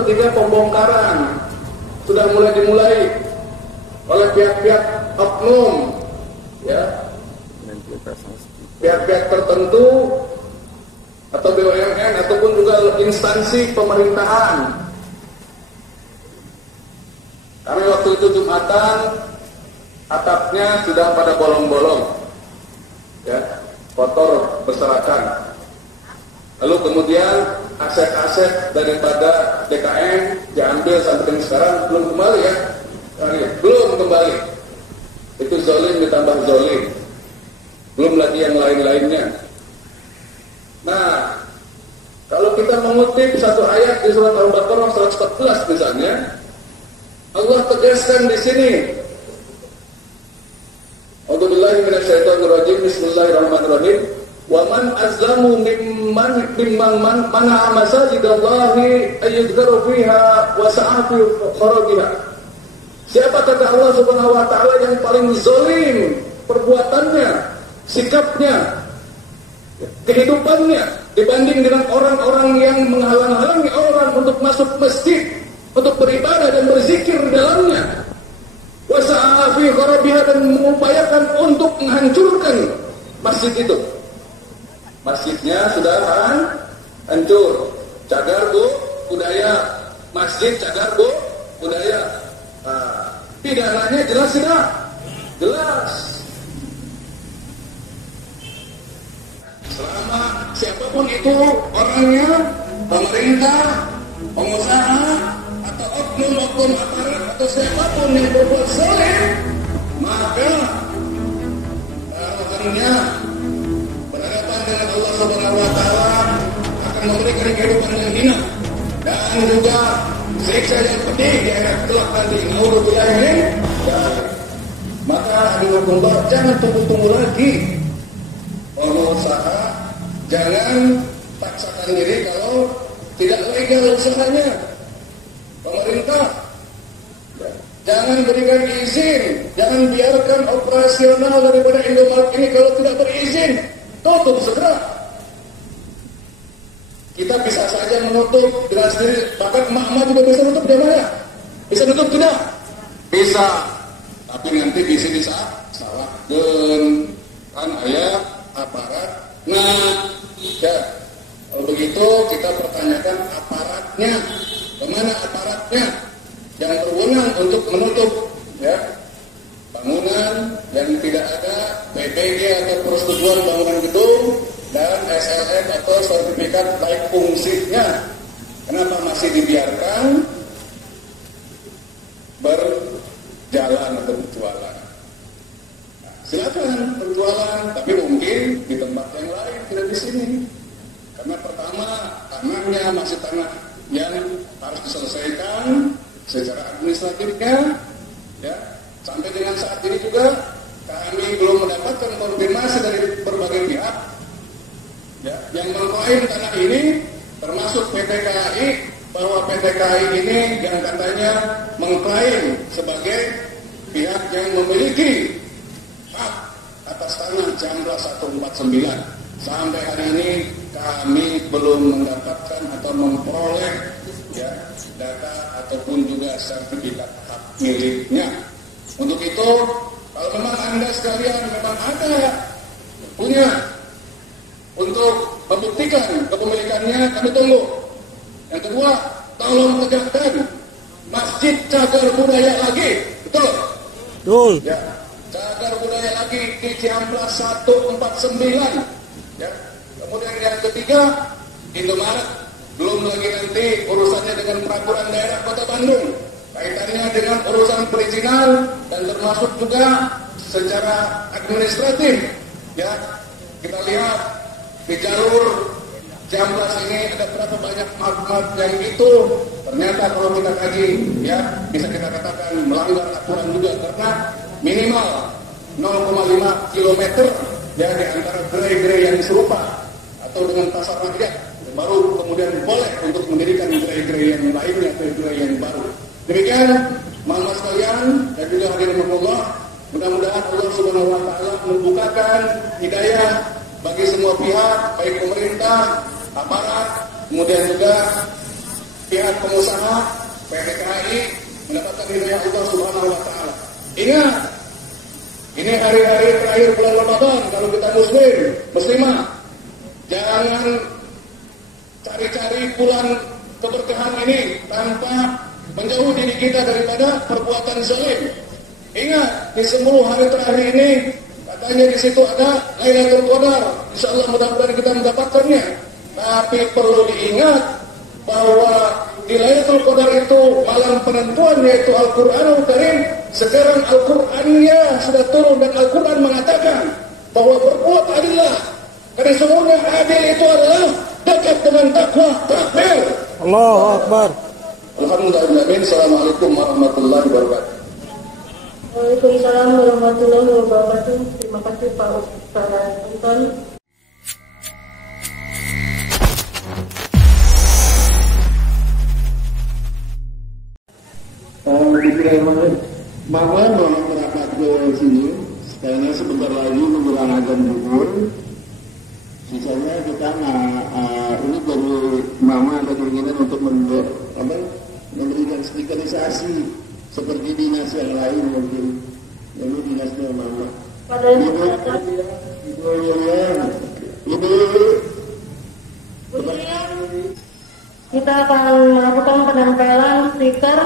ketika pembongkaran sudah mulai dimulai oleh pihak-pihak oknum, ya, pihak-pihak tertentu atau BUMN ataupun juga instansi pemerintahan. Karena waktu itu Jumatan, atapnya sudah pada bolong-bolong, ya, kotor berserakan. Lalu kemudian aset-aset daripada DKM diambil sampai dengan sekarang belum kembali, ya, belum kembali. Itu zolim ditambah zolim, belum lagi yang lain-lainnya. Nah, kalau kita mengutip satu ayat di surat Al-Baqarah 114 misalnya, Allah tegaskan di sini, A'udzubillahi minasyaitonirrajim, bismillahirrahmanirrahim. Wa man azlamu mimman mana'a masajidallahi ayyudhkara fiha wa sa'a fi kharabiha. Siapa kata Allah Subhanahu wa taala yang paling zalim perbuatannya, sikapnya, kehidupannya dibanding dengan orang-orang yang menghalang-halangi orang untuk masuk masjid, untuk beribadah dan berzikir di dalamnya. Wa sa'a fi kharabiha, dan mengupayakan untuk menghancurkan masjid itu. Masjidnya sudah hancur, cagar bu budaya, masjid cagar bu budaya. Pidananya jelas tidak? Jelas. Selama siapapun itu orangnya, pemerintah, pengusaha, atau oknum-oknum aparat atau siapapun yang berbuat zalim, maka harapannya dengan Allah Subhanahu wa taala akan memberikan kehidupan yang hina dan juga siksa yang pedih di akhirat kelak nanti. Naudzubillah min dzalik. Maka Alhamdulillah, jangan tunggu-tunggu lagi. Pengusaha jangan paksakan diri kalau tidak legal usahanya. Pemerintah jangan berikan izin, jangan biarkan operasional daripada Indomaret ini kalau tidak berizin. Tutup segera. Kita bisa saja menutup dengan sendiri, bahkan emak-emak juga bisa nutup, ya? Bisa nutup tidak? Bisa. Tapi nanti di sini salah kan ayah aparat. Nah, ya, kalau begitu kita pertanyakan aparatnya, kemana aparatnya yang berwenang untuk menutup, ya, bangunan yang tidak ada PPG atau persetujuan bangunan gedung dan SLM atau sertifikat layak fungsinya. Kenapa masih dibiarkan berjalan atau berjualan? Nah, silakan berjualan, tapi mungkin di tempat yang lain, tidak di sini. Karena pertama, tanahnya masih tanah yang harus diselesaikan secara administratifnya, ya. Sampai dengan saat ini juga kami belum mendapatkan konfirmasi dari berbagai pihak, ya, yang mengklaim tanah ini, termasuk PT KAI, bahwa PT KAI ini yang katanya mengklaim sebagai pihak yang memiliki hak atas tanah Jamblas 149. Sampai hari ini kami belum mendapatkan atau memperoleh, ya, data ataupun juga sertifikat hak miliknya. Untuk itu, kalau memang Anda sekalian memang ada punya untuk membuktikan kepemilikannya, kami tunggu. Yang kedua, tolong tegakkan Masjid Cagar Budaya lagi, betul? Betul. Ya, Cagar Budaya lagi di Ciamplas 149. Ya. Kemudian yang ketiga, Indomaret, belum lagi nanti urusannya dengan peraturan daerah Kota Bandung, kaitannya dengan urusan perizinan dan termasuk juga secara administratif. Ya, kita lihat di jalur Ciamplas ini ada berapa banyak mark-mark yang itu ternyata kalau kita kaji, ya, bisa kita katakan melanggar aturan juga, karena minimal 0,5 km ya di antara gerai-gerai yang serupa atau dengan pasar rakyat, baru kemudian boleh untuk mendirikan gerai-gerai yang lainnya atau gerai yang baru. Demikian, mohon maaf sekalian dan juga hadirin Allah, mudah-mudahan Allah Subhanahu wa taala membukakan hidayah bagi semua pihak, baik pemerintah, aparat, kemudian juga pihak pengusaha, PT KAI mendapatkan hidayah Allah Subhanahu wa Ta'ala. Ingat, ini hari-hari terakhir bulan Ramadan. Kalau kita muslimah, jangan cari-cari bulan keberkahan ini tanpa menjauh diri kita daripada perbuatan zalim. Ingat, di 10 hari terakhir ini katanya di situ ada Lailatul Qadar. Insyaallah mudah-mudahan kita mendapatkannya. Tapi perlu diingat bahwa di Lailatul Qadar itu malam penentuan, yaitu Al-Qur'anul Karim. Sekarang Al-Qur'annya sudah turun dan Al-Qur'an mengatakan bahwa berbuat adillah, karena semuanya adil itu adalah dekat dengan takwa. Takbir. Allahu Akbar. Alhamdulillah. Assalamualaikum warahmatullahi wabarakatuh. Waalaikumsalam warahmatullahi wabarakatuh. Terima kasih Pak Ustaz Anton. Mama mau merapat ke sini karena sebentar lagi menjelang azan zuhur. Sisanya kita ini dari Mama ada keinginan untuk memberikan stigmatisasi seperti dinas yang lain mungkin. Lalu dinasnya Mama. Kita akan melakukan penempelan stiker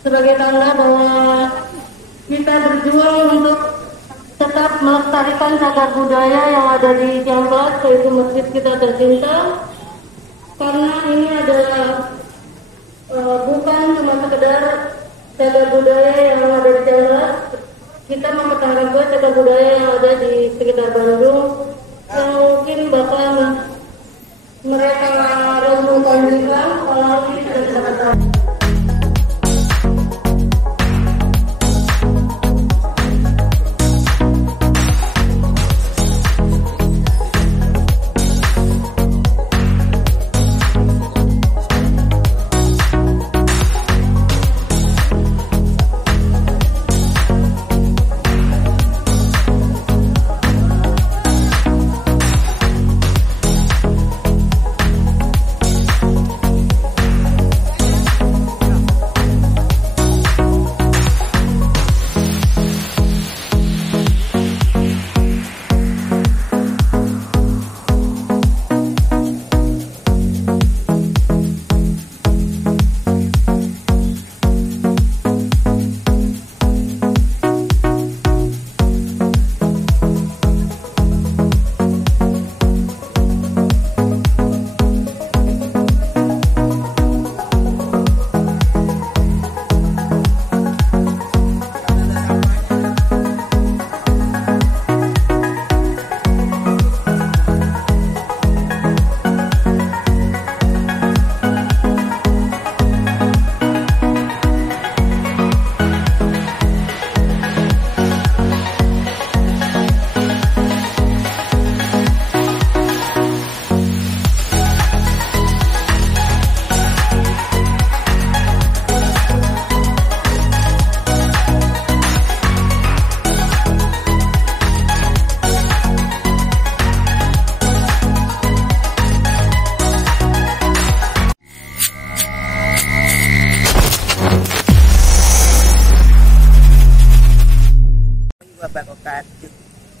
sebagai tanda bahwa kita berjuang untuk tetap melestarikan cagar budaya yang ada di Ciamplas, yaitu masjid kita tercinta. Karena ini adalah bukan cuma sekedar cagar budaya yang ada di Ciamplas, kita mempertahankan cagar budaya yang ada di sekitar Bandung yang mungkin bakal mereka rembukan juga kalau kita tidak bertahan.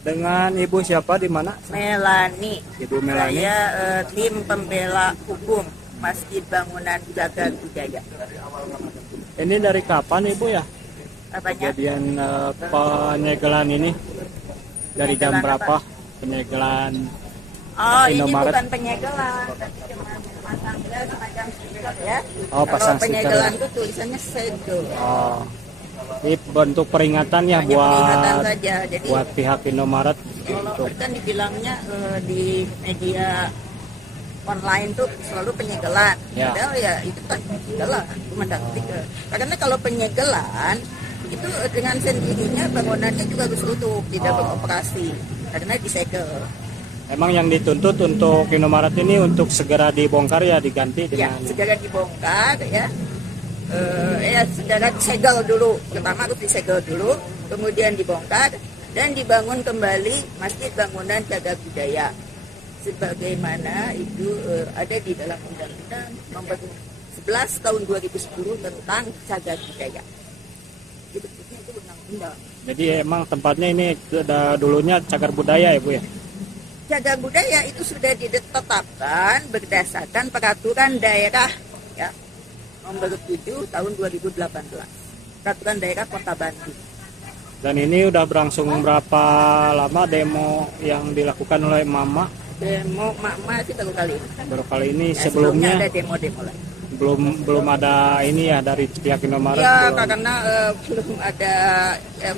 Dengan Ibu siapa di mana? Melani. Ibu Melani. Saya tim pembela hukum Masjid Bangunan Jaga Budaya. Ini dari kapan Ibu ya? Apanya? Kejadian penyegelan ini dari jam berapa? Penyegelan Oh, ini Indomaret. bukan penyegelan, tapi cuma pasang semacam stiker ya. Oh, pasang Kalau penyegelan stiker. itu tulisannya segel. Oh, ini bentuk peringatan ya Hanya peringatan buat saja. Jadi buat pihak Indomaret kalau gitu. kan dibilangnya di media online tuh selalu penyegelan. Ya. Padahal ya itu kan penyegelan, cuma stiker. Karena kalau penyegelan itu dengan sendirinya bangunannya juga harus tutup, tidak beroperasi karena disegel. Emang yang dituntut untuk Indomaret ini untuk segera dibongkar ya, diganti Ya, dengan segera dibongkar ya. Segera disegel dulu. Pertama harus disegel dulu, kemudian dibongkar dan dibangun kembali Masjid Bangunan Jaga Budaya sebagaimana itu ada di dalam Undang-Undang Nomor 11 tahun 2010 tentang cagar budaya. Itu undang-undang. Jadi emang tempatnya ini dulunya cagar budaya ya Bu ya? Cagar budaya itu sudah ditetapkan berdasarkan peraturan daerah ya, nomor 7 tahun 2018. Peraturan daerah Kota Bandung. Dan ini udah berlangsung berapa lama demo yang dilakukan oleh Mama? Demo Mama sih baru kali ini. Baru kali ini, Ya, sebelumnya ada demo-demo lagi. belum ada ini ya dari pihak Indomaret? Ya, belum. karena belum ada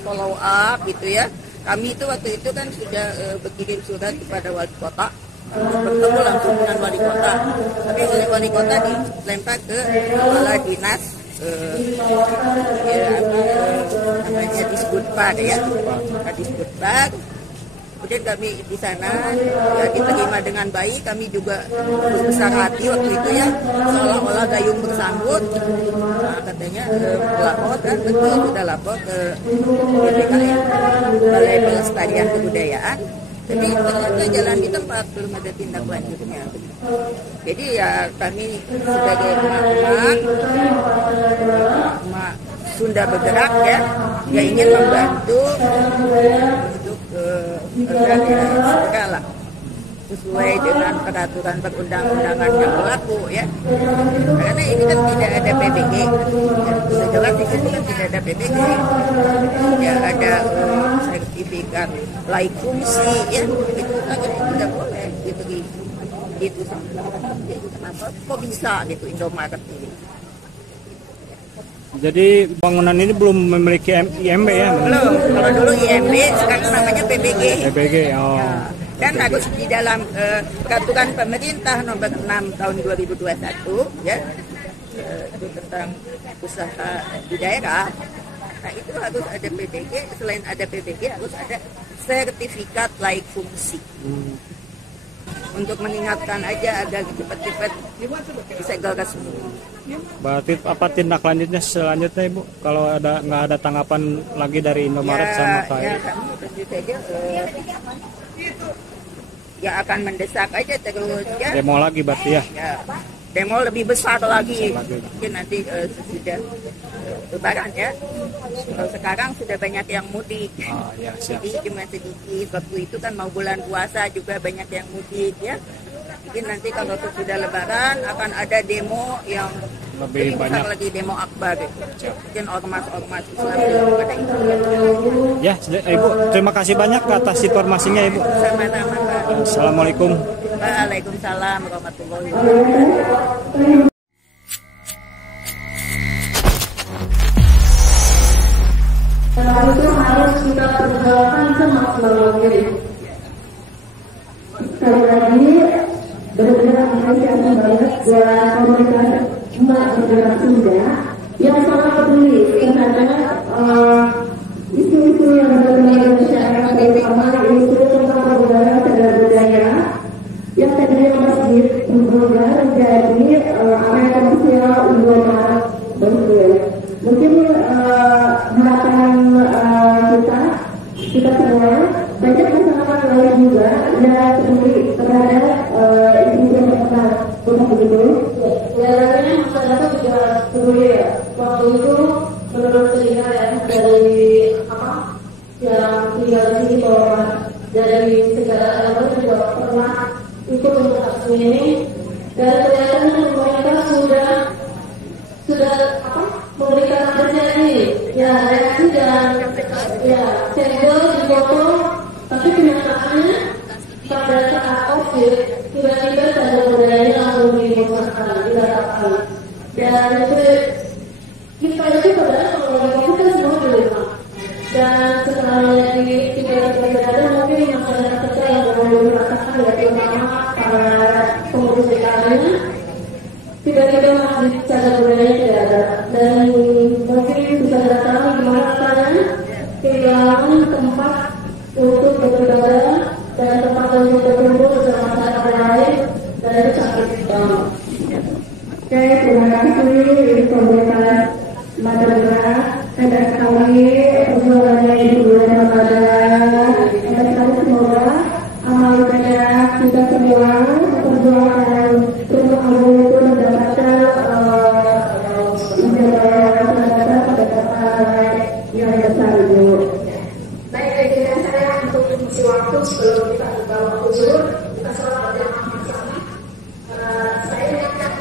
follow up gitu ya. Kami itu waktu itu kan sudah berkirim surat kepada wali kota, bertemu langsung dengan wali kota. Tapi oleh wali kota dilempar ke kepala dinas namanya Disbudpar ya, Disbudpar. Kemudian kami di sana ya, diterima dengan baik. Kami juga berbesar hati waktu itu ya, seolah-olah gayung bersambut. Nah, katanya lapor, dan betul sudah lapor ke BPKN, Balai Pelestarian Kebudayaan. Tapi ternyata jalan di tempat, belum ada tindak lanjutnya. Jadi ya kami sebagai emak Sunda bergerak ya, yang ingin membantu untuk segala sesuai dengan peraturan perundang-undangan yang berlaku ya. Karena ini kan tidak ada PBG, ya, sudah jelas di sini kan tidak ada PBG, tidak ada sertifikat laik fungsi ya, itu akhirnya tidak boleh diberi itu. Kenapa kok bisa gitu Indomaret ini? Jadi bangunan ini belum memiliki IMB ya? Belum. Kalau dulu IMB, sekarang namanya PBG. PBG, oh. Ya. Dan harus di dalam peraturan pemerintah nomor 6 tahun 2021 ya, itu tentang usaha di daerah. Nah itu harus ada PBG. Selain ada PBG harus ada sertifikat laik fungsi. Untuk mengingatkan aja agar cepat-cepat disegel resmi. Berarti apa tindak lanjutnya selanjutnya Ibu? Kalau nggak ada tanggapan lagi dari Indomaret sama KAI? Ya kami tentu saja ya akan mendesak aja terus ya. Demo lagi berarti ya? Ya, demo lebih besar lagi. Mungkin nanti sudah lebaran ya. Kalau sekarang sudah banyak yang mudik. Oh, ya, siap. Jadi cuma sedikit. Waktu itu kan mau bulan puasa juga banyak yang mudik ya. Mungkin nanti kalau sudah lebaran akan ada demo yang lebih banyak lagi, demo akbar gitu. Mungkin ormas-ormas Islam pada itu. Ya, Ibu, terima kasih banyak atas informasinya Ibu. Sama-sama Pak. Assalamualaikum. Waalaikumsalam warahmatullahi wabarakatuh. Hal itu harus kita perjuangkan semaksimal mungkin. Sekali lagi, benar-benar apresiasi banget buat komunitas umat bergerak Sunda yang sangat peduli terhadap isu-isu yang benar-benar masyarakat, terutama isu tentang perubahan cagar budaya yang tadinya masjid berubah menjadi area komersial Indomaret Bandung. Mungkin harapan kita semua banyak masyarakat lain juga yang peduli terhadap isu yang tentang rumah begitu. Kelihatannya masyarakat juga peduli ya. Waktu itu menurut cerita ya dari yang tinggal di sini bahwa dari segala elemen juga pernah ikut untuk aksi ini, dan kelihatannya pemerintah sudah memberikan apresiasi ya, reaksi dan ya segel dipotong, tapi kenyataannya pada saat COVID tiba-tiba cagar budayanya langsung dimusnahkan, dibatalkan. Dan kita itu padahal kalau lagi COVID kan semua di rumah, dan setelah lagi tidak ada mungkin masyarakat kita yang baru merasakan ya, terutama para pengurus DKM-nya tiba-tiba masjid cagar budaya tidak ada, dan mungkin bisa datang gimana caranya kehilangan tempat untuk beribadah dan tempat untuk berkumpul bersama masyarakat lain, dan itu sangat banget. Oke, terima kasih ini komunitas Madura, ada sekali perjuangannya di bulan Ramadan, ada sekali semoga amal ibadah kita semua perjuangan untuk Allah itu mendapatkan sebelum kita buka waktu zuhur, kita sholat berjamaah bersama. Saya ingatkan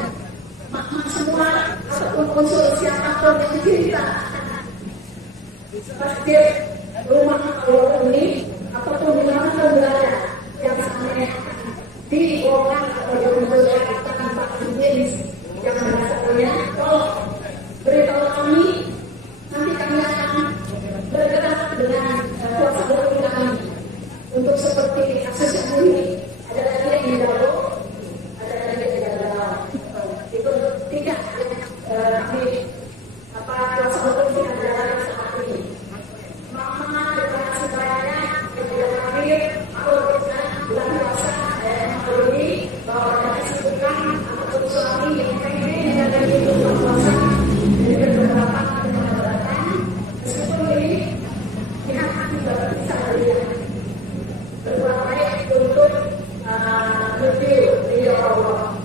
makna semua ataupun unsur siapapun yang cerita masjid rumah Allah ini ataupun di mana berada yang sampai dibongkar atau dimunculkan tanpa izin yang dasarnya. Kalau beritahu kami, nanti kami akan bergerak dengan kuasa hukum kami untuk seperti kasus yang ini. Ada lagi yang di dalam, ada lagi yang di dalam. Itu tidak kami kuasa hukum tidak dalam saat ini. Mama dengan sebenarnya yang tidak hadir, kalau kita bulan puasa ini bahwa ada kesibukan ataupun suami yang pengen dari bulan puasa dari beberapa kegiatan, meskipun ini pihak juga bisa melihat berbuat baik untuk review video Allah.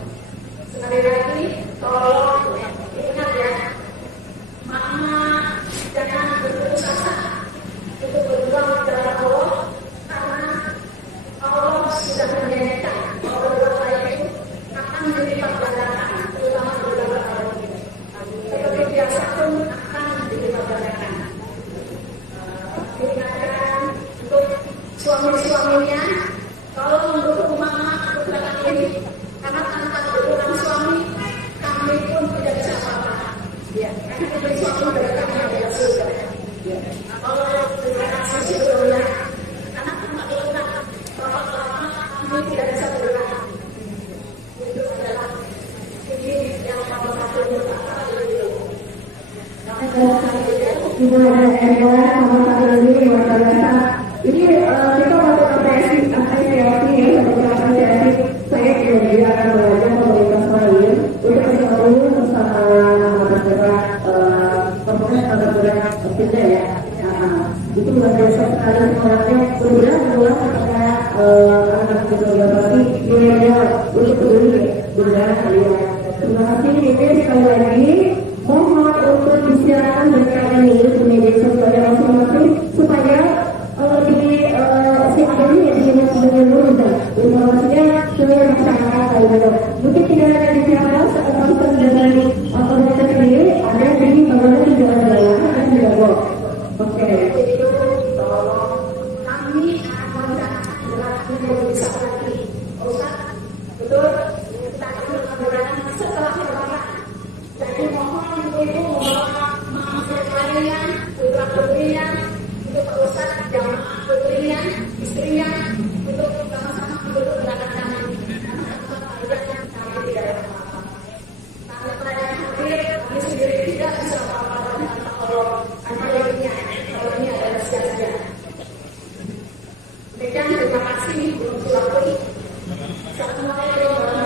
Sekali lagi, tolong ingat ya, mama jangan berputus asa untuk berjuang dalam Allah, karena Allah sudah menyanyikan bahwa berbuat baik itu akan dilipat gandakan, terutama di dalam Allah ini. Seperti biasa pun akan dilipat gandakan. Diingatkan untuk suami-suaminya, kalau mendukung mama untuk belakang ini, karena tanpa dukungan suami, kami pun tidak bisa apa-apa. Ya, karena kita suami berkami yang tidak surga. Kalau terima kasih sebelumnya, karena tanpa dukungan, lama-lama kami tidak bisa bergerak. Itu adalah ini yang nomor satu utama itu. Ibu dan Ella nomor satu ini luar biasa. Ini kita waktu apresiasi ya, seperti apresiasi saya juga akan belajar komunitas lain untuk bergabung bersama bergerak bergerak kita ya. Itu luar biasa sekali semangatnya. Kemudian kedua kepada anak-anak generasi milenial untuk peduli dengan kalian. Terima kasih ini sekali lagi. Mohon untuk disiarkan berita ini di media sosial masing-masing supaya di si adanya ya di seluruh dan informasinya seluruh masyarakat lainnya. Mungkin tidak ada di siapa saat dari komunitas sendiri ada di bangunan di jalan raya dan di Bogor. Oke. Kami akan menggerakkan bisa lagi. Ustaz, betul? Kita akan menggerakkan setelah lebaran. Jadi mohon ibu membawa mama lainnya, putra putrinya, untuk Pak Ustaz, jamaah putrinya, istrinya, untuk sama-sama duduk belakang kami. Karena apa yang kami tidak ada apa-apa. Karena pada hadir, kami sendiri tidak bisa apa-apa dengan Allah. Karena lainnya, kalau ini adalah sia-sia. Demikian, terima kasih untuk waktu. Assalamualaikum warahmatullahi wabarakatuh.